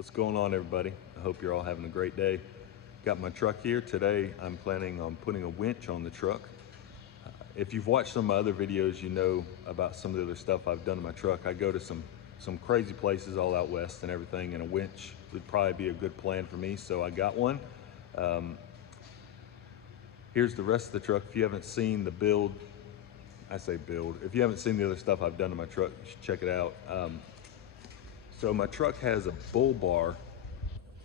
What's going on, everybody? I hope you're all having a great day. Got my truck here. Today I'm planning on putting a winch on the truck. If you've watched some of my other videos, you know about some of the other stuff I've done to my truck. I go to some crazy places all out west and everything, and a winch would probably be a good plan for me, so I got one. Here's the rest of the truck. If you haven't seen the build, if you haven't seen the other stuff I've done to my truck, you should check it out. So my truck has a bull bar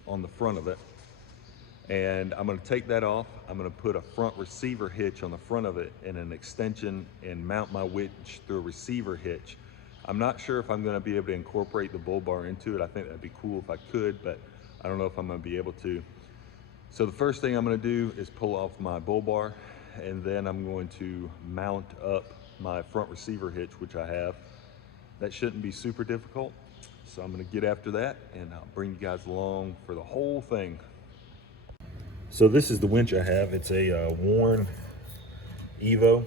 on the front of it, and I'm going to take that off. I'm going to put a front receiver hitch on the front of it and an extension and mount my winch through a receiver hitch. I'm not sure if I'm going to be able to incorporate the bull bar into it. I think that'd be cool if I could, but I don't know if I'm going to be able to. So the first thing I'm going to do is pull off my bull bar, and then I'm going to mount up my front receiver hitch, which I have. That shouldn't be super difficult. So I'm going to get after that, and I'll bring you guys along for the whole thing. So this is the winch I have. It's a Warn Evo.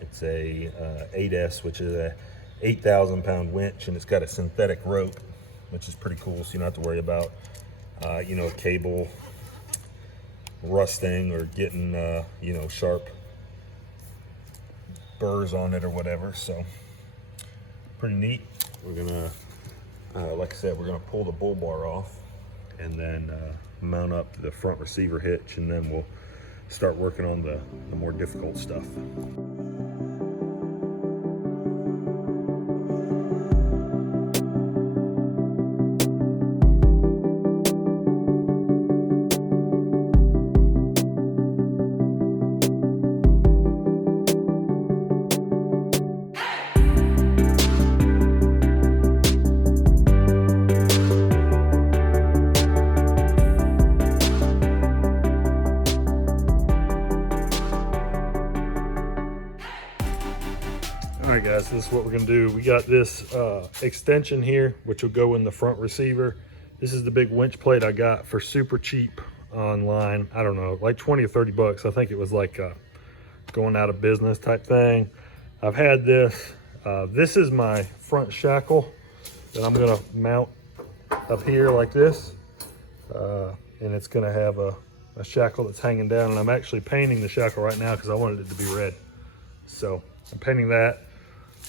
It's a 8S, which is a 8,000 pound winch, and it's got a synthetic rope, which is pretty cool. So you don't have to worry about, cable rusting or getting, sharp burrs on it or whatever. So pretty neat. We're gonna, like I said, we're gonna pull the bull bar off and then mount up the front receiver hitch, and then we'll start working on the more difficult stuff. All right, guys, this is what we're gonna do. We got this extension here, which will go in the front receiver. This is the big winch plate I got for super cheap online. I don't know, like 20 or 30 bucks. I think it was like going out of business type thing. I've had this. This is my front shackle that I'm gonna mount up here like this. And it's gonna have a shackle that's hanging down, and I'm actually painting the shackle right now because I wanted it to be red. So I'm painting that.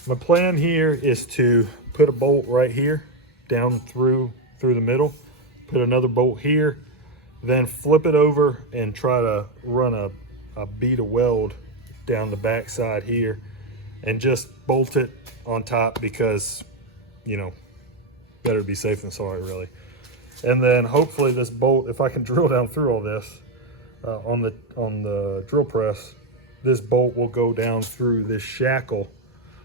My plan here is to put a bolt right here down through the middle, put another bolt here, then flip it over and try to run a bead of weld down the back side here and just bolt it on top because, better be safe than sorry, really. And then hopefully this bolt, if I can drill down through all this on the drill press, this bolt will go down through this shackle,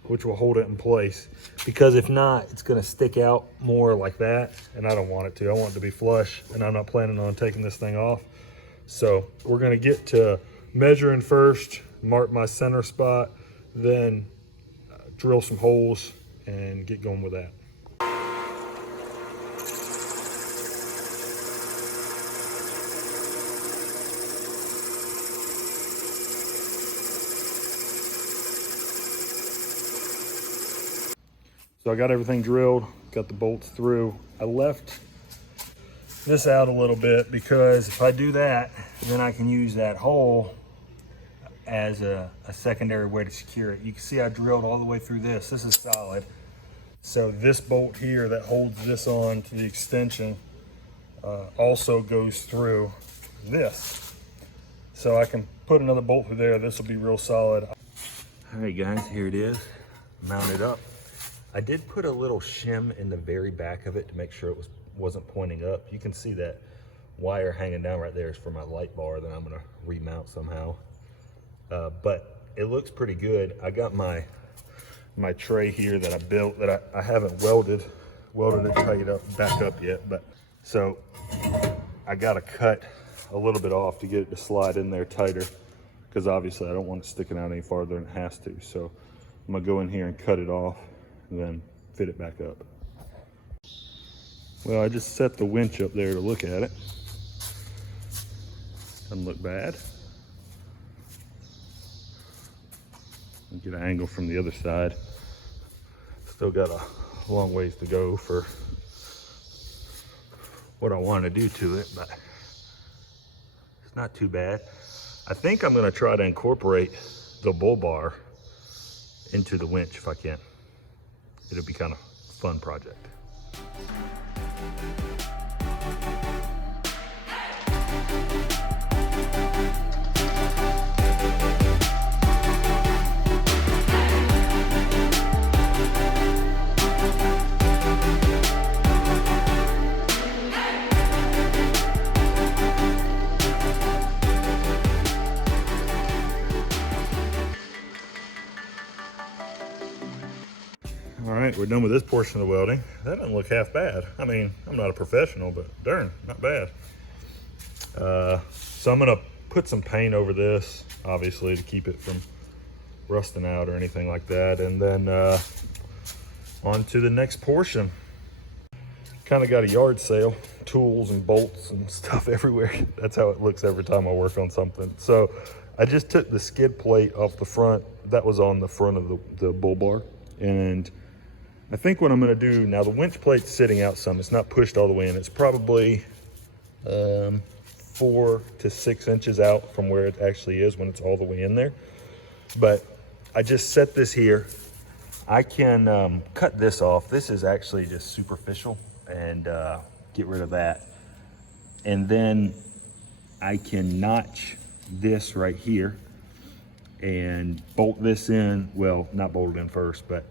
which will hold it in place. Because if not, it's gonna stick out more like that, and I don't want it to. I want it to be flush, and I'm not planning on taking this thing off. So we're gonna get to measuring first, mark my center spot, then drill some holes and get going with that. So I got everything drilled, got the bolts through. I left this out a little bit because if I do that, then I can use that hole as a secondary way to secure it. You can see I drilled all the way through this. This is solid. So this bolt here that holds this on to the extension also goes through this. So I can put another bolt through there. This will be real solid. All right, guys, here it is, mounted up. I did put a little shim in the very back of it to make sure it wasn't pointing up. You can see that wire hanging down right there is for my light bar that I'm gonna remount somehow. But it looks pretty good. I got my tray here that I built that I haven't welded it tight up, back up yet. But so I gotta cut a little bit off to get it to slide in there tighter, because obviously I don't want it sticking out any farther than it has to. So I'm gonna go in here and cut it off and then fit it back up. Well, I just set the winch up there to look at it. Doesn't look bad. Get an angle from the other side. Still got a long ways to go for what I want to do to it, but it's not too bad. I think I'm going to try to incorporate the bull bar into the winch if I can. It'll be kind of a fun project. All right, we're done with this portion of the welding. That doesn't look half bad. I mean, I'm not a professional, but darn, not bad. So I'm gonna put some paint over this, obviously, to keep it from rusting out or anything like that. And then on to the next portion. Kind of got a yard sale, tools and bolts and stuff everywhere. That's how it looks every time I work on something. So I just took the skid plate off the front. That was on the front of the bull bar. And I think what I'm gonna do now, the winch plate's sitting out some. It's not pushed all the way in. It's probably 4 to 6 inches out from where it actually is when it's all the way in there. But I just set this here. I can cut this off. This is actually just superficial, and get rid of that. And then I can notch this right here and bolt this in. Well, not bolt it in first, but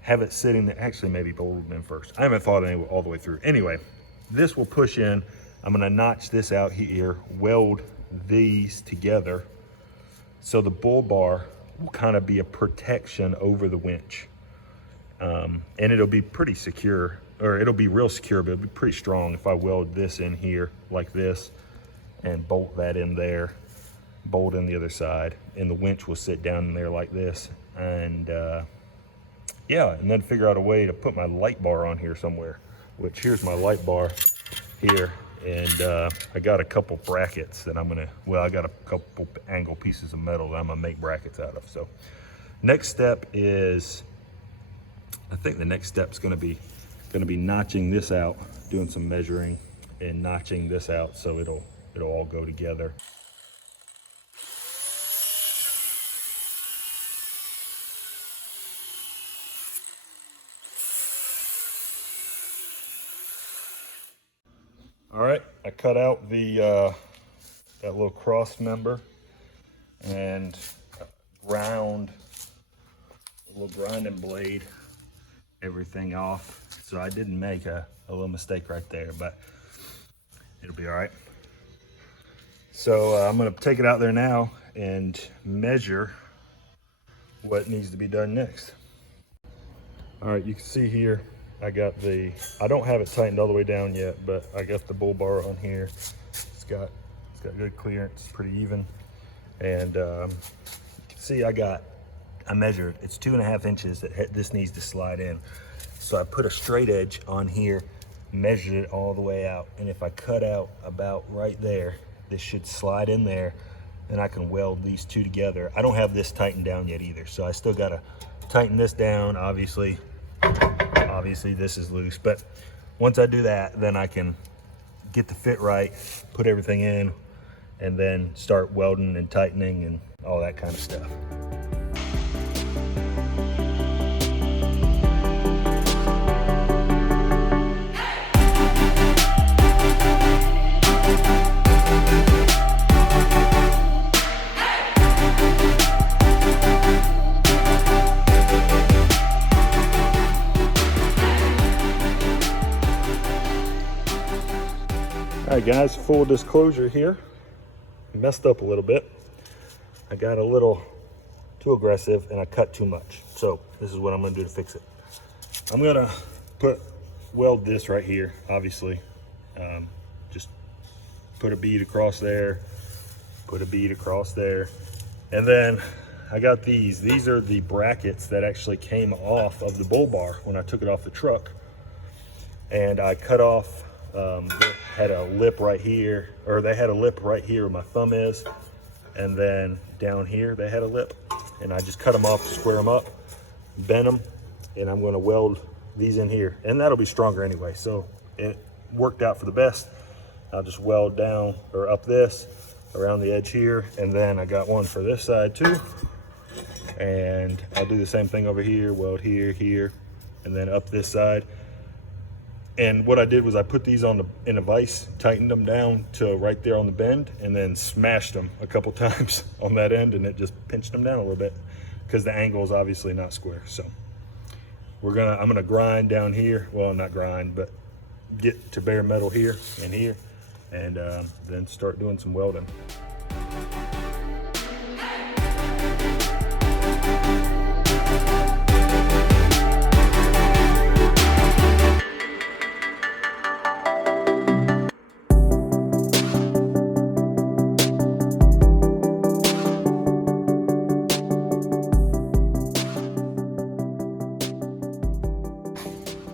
have it sitting there. Actually, maybe bolt it in first. I haven't thought it all the way through. Anyway, this will push in. I'm gonna notch this out here, weld these together, so the bull bar will kind of be a protection over the winch. And it'll be pretty secure, or it'll be real secure, but it'll be pretty strong if I weld this in here like this and bolt that in there, bolt in the other side, and the winch will sit down in there like this. And yeah, and then figure out a way to put my light bar on here somewhere, which here's my light bar here. And I got a couple brackets that I'm gonna, well, I got a couple angle pieces of metal that I'm gonna make brackets out of. So next step is, I think the next step is gonna be notching this out, doing some measuring and notching this out so it'll all go together. All right, I cut out the that little cross member and ground a little grinding blade, everything off. So I didn't make a little mistake right there, but it'll be all right. So I'm gonna take it out there now and measure what needs to be done next. All right, you can see here, I don't have it tightened all the way down yet, but I got the bull bar on here. It's got good clearance, pretty even. And you can see I measured, it's 2.5 inches that this needs to slide in. So I put a straight edge on here, measured it all the way out. And if I cut out about right there, this should slide in there, and I can weld these two together. I don't have this tightened down yet either, so I still gotta tighten this down, obviously this is loose, but once I do that, then I can get the fit right, put everything in, and then start welding and tightening and all that kind of stuff. All right guys, full disclosure here, messed up a little bit. I got a little too aggressive and I cut too much. So this is what I'm gonna do to fix it. I'm gonna weld this right here, obviously. Just put a bead across there, put a bead across there. And then I got these are the brackets that actually came off of the bull bar when I took it off the truck. And I cut off, they had a lip right here, or they had a lip right here where my thumb is, and then down here they had a lip, and I just cut them off to square them up, bend them, and I'm going to weld these in here, and that'll be stronger anyway. So worked out for the best. I'll just weld down or up this around the edge here, and then I got one for this side too. And I'll do the same thing over here, weld here, here, and then up this side. And what I did was I put these in a vise, tightened them down to right there on the bend, and then smashed them a couple times on that end, and it just pinched them down a little bit because the angle is obviously not square. So I'm gonna grind down here. Well, not grind, but get to bare metal here and here, and then start doing some welding.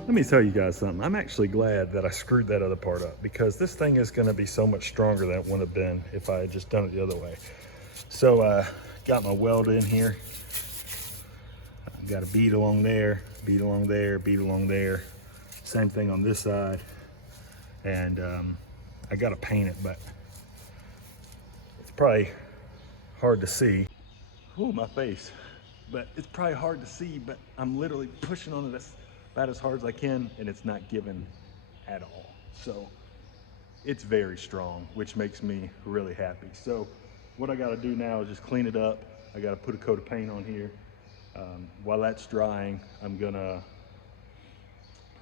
Let me tell you guys something. I'm actually glad that I screwed that other part up, because this thing is going to be so much stronger than it would have been if I had just done it the other way. So got my weld in here. I've got a bead along there, bead along there, bead along there. Same thing on this side. And I got to paint it, but it's probably hard to see. Oh, my face. But it's probably hard to see, but I'm literally pushing on this about as hard as I can, and it's not giving at all. So it's very strong, which makes me really happy. So what I got to do now is just clean it up. I got to put a coat of paint on here. While that's drying, I'm gonna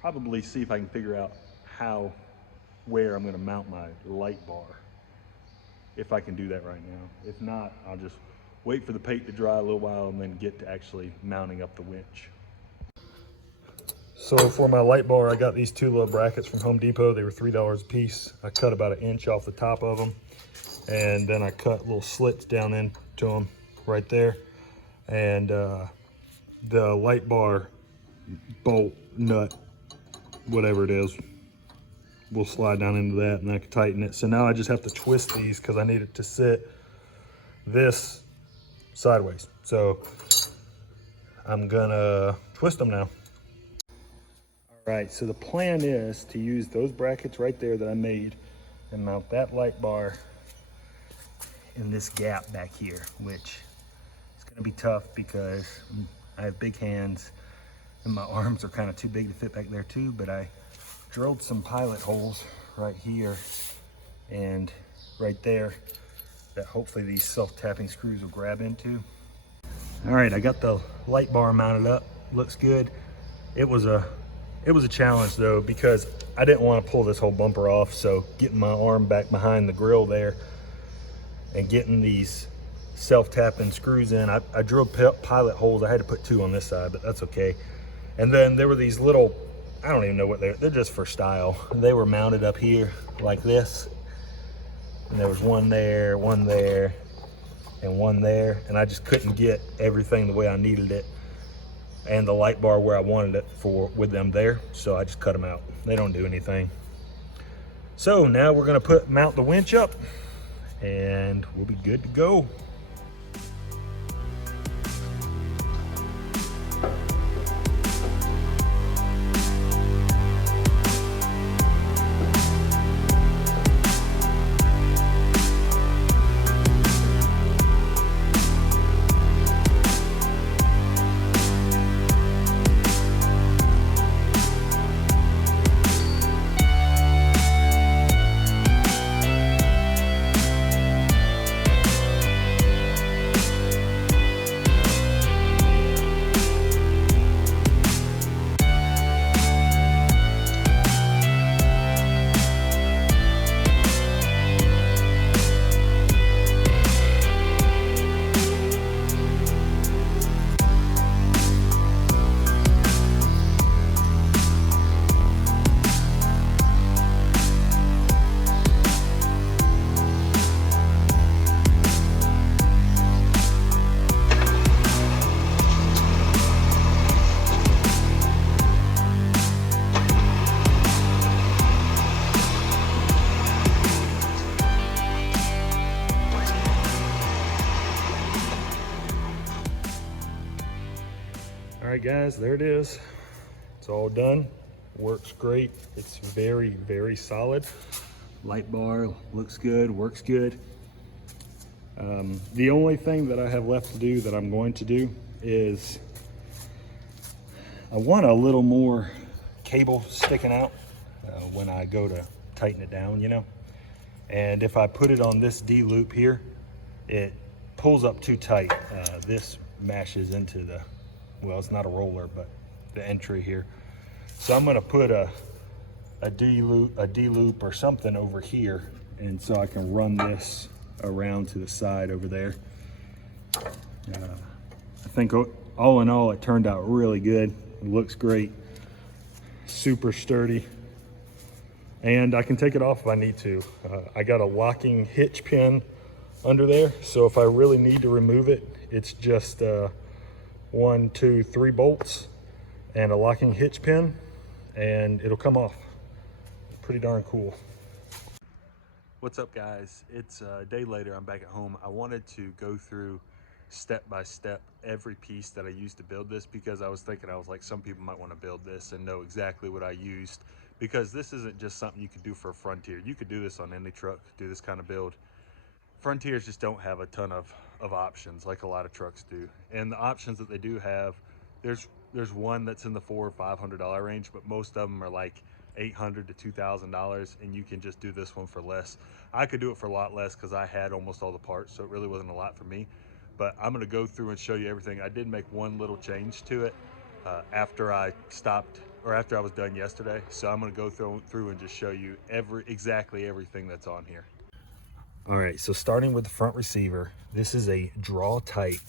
probably see if I can figure out where I'm gonna mount my light bar, if I can do that right now. If not, I'll just wait for the paint to dry a little while and then get to actually mounting up the winch. So for my light bar, I got these two little brackets from Home Depot. They were $3 a piece. I cut about 1 inch off the top of them, and then I cut little slits down into them right there. And the light bar bolt nut, whatever it is, will slide down into that, and I can tighten it. So now I just have to twist these because I need it to sit this sideways. So I'm gonna twist them now. All right, so the plan is to use those brackets right there that I made and mount that light bar in this gap back here, which is gonna be tough because I have big hands and my arms are kind of too big to fit back there too, but I drilled some pilot holes right here and right there that hopefully these self-tapping screws will grab into. All right, I got the light bar mounted up, looks good. It was a challenge though, because I didn't want to pull this whole bumper off, so getting my arm back behind the grill there and getting these self-tapping screws in, I drilled pilot holes. I had to put 2 on this side, but that's okay. And then there were these little, I don't even know what they're just for style. They were mounted up here like this, and there was one there, and one there, and I just couldn't get everything the way I needed it and the light bar where I wanted it with them there, so I just cut them out. They don't do anything. So now we're gonna mount the winch up and we'll be good to go. All right guys, there it is. It's all done. works great. It's very, very solid. Light bar looks good, works good. The only thing that I have left to do that I'm going to do is I want a little more cable sticking out when I go to tighten it down, you know. And if I put it on this D loop here, it pulls up too tight. This mashes into the, well, it's not a roller, but the entry here. So I'm gonna put a D loop or something over here, and so I can run this around to the side over there. I think all in all, it turned out really good. It looks great, super sturdy, and I can take it off if I need to. I got a locking hitch pin under there, so if I really need to remove it, it's just 1, 2, 3 bolts and a locking hitch pin, and it'll come off. Pretty darn cool. What's up, guys? It's a day later. I'm back at home. I wanted to go through step by step every piece that I used to build this, because I was thinking, I was like, some people might want to build this and know exactly what I used, because this isn't just something you could do for a Frontier. You could do this on any truck, do this kind of build. Frontiers just don't have a ton of options like a lot of trucks do, and the options that they do have, there's one that's in the $400 or $500 range, but most of them are like $800 to $2,000, and you can just do this one for less. I could do it for a lot less because I had almost all the parts, so it really wasn't a lot for me. But I'm going to go through and show you everything. I did make one little change to it after I stopped, or after I was done yesterday, so I'm going to go through and just show you exactly everything that's on here. All right, so starting with the front receiver, this is a draw tight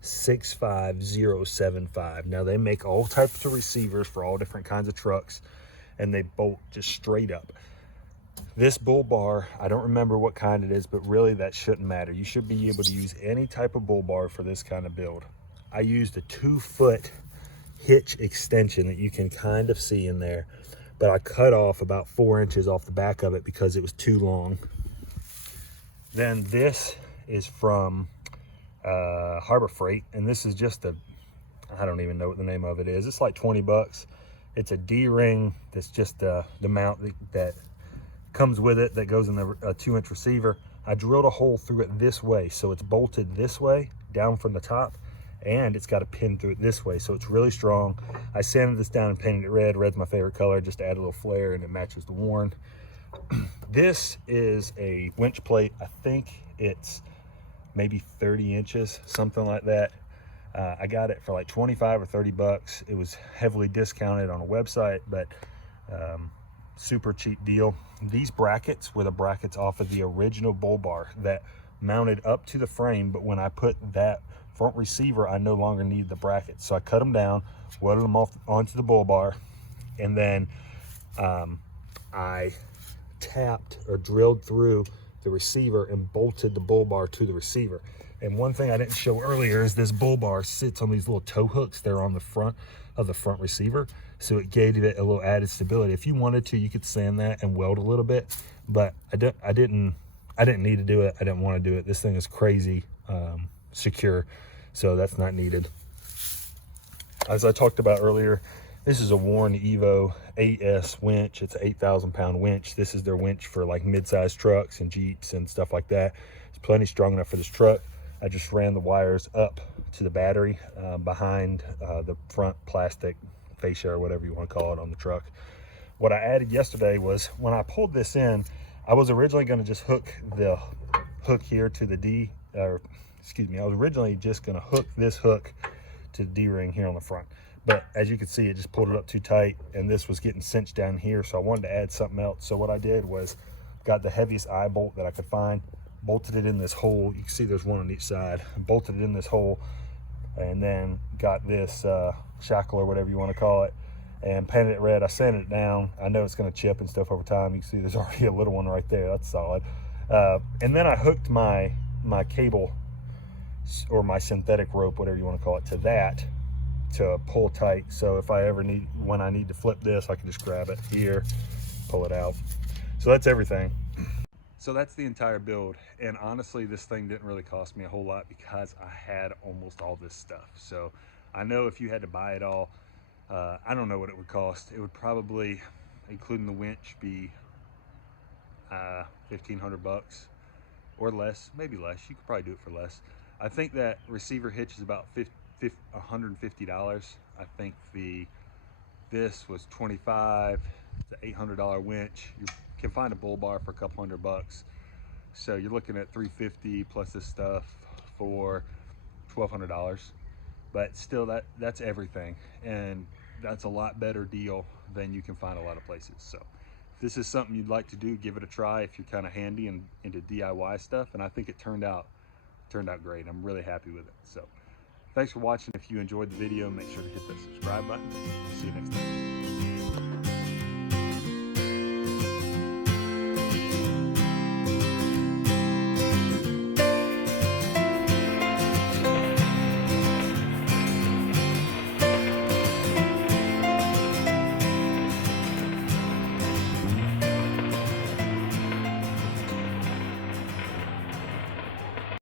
65075. Now they make all types of receivers for all different kinds of trucks, and they bolt just straight up. This bull bar, I don't remember what kind it is, but really that shouldn't matter. You should be able to use any type of bull bar for this kind of build. I used a 2-foot hitch extension that you can kind of see in there, but I cut off about 4 inches off the back of it because it was too long. Then this is from Harbor Freight, and this is just I don't even know what the name of it is. It's like 20 bucks. It's a D-ring that's just the mount that comes with it, that goes in the 2-inch receiver. I drilled a hole through it this way, so it's bolted this way down from the top, and it's got a pin through it this way, so it's really strong. I sanded this down and painted it red. Red's my favorite color, just to add a little flair, and it matches the worn. This is a winch plate. I think it's maybe 30 inches, something like that. I got it for like 25 or 30 bucks. It was heavily discounted on a website, but super cheap deal. These brackets were the brackets off of the original bull bar that mounted up to the frame, but when I put that front receiver, I no longer need the brackets. So I cut them down, welded them off onto the bull bar, and then I tapped or drilled through the receiver and bolted the bull bar to the receiver. And one thing I didn't show earlier is this bull bar sits on these little tow hooks. They're on the front of the front receiver, so it gave it a little added stability. If you wanted to, you could sand that and weld a little bit, but I didn't need to do it. I didn't want to do it. This thing is crazy secure, so that's not needed. As I talked about earlier, this is a Warren Evo 8S winch. It's an 8,000 pound winch. This is their winch for like mid-sized trucks and Jeeps and stuff like that. It's plenty strong enough for this truck. I just ran the wires up to the battery behind the front plastic fascia, or whatever you want to call it, on the truck. What I added yesterday was, when I pulled this in, I was originally going to just hook the hook here to the I was originally just going to hook this hook to the D-ring here on the front. But as you can see, it just pulled it up too tight, and this was getting cinched down here, so I wanted to add something else. So what I did was got the heaviest eye bolt that I could find, bolted it in this hole. You can see there's one on each side. Bolted it in this hole, and then got this shackle, or whatever you want to call it, and painted it red. I sanded it down. I know it's going to chip and stuff over time. You can see there's already a little one right there. That's solid. And then I hooked my cable, or my synthetic rope, whatever you want to call it, to that, to pull tight. So if when I need to flip this, I can just grab it here, pull it out. So that's everything. So that's the entire build, and honestly, this thing didn't really cost me a whole lot because I had almost all this stuff. So I know if you had to buy it all, I don't know what it would cost. It would probably, including the winch, be 1,500 bucks or less, maybe less. You could probably do it for less. I think that receiver hitch is about $150. I think this was $25. It's an $800 winch. You can find a bull bar for a couple $100. So you're looking at $350 plus this stuff for $1,200. But still, that's everything, and that's a lot better deal than you can find a lot of places. So if this is something you'd like to do, give it a try if you're kind of handy and into DIY stuff. And I think it turned out great. I'm really happy with it. So thanks for watching. If you enjoyed the video, make sure to hit that subscribe button. See you next time.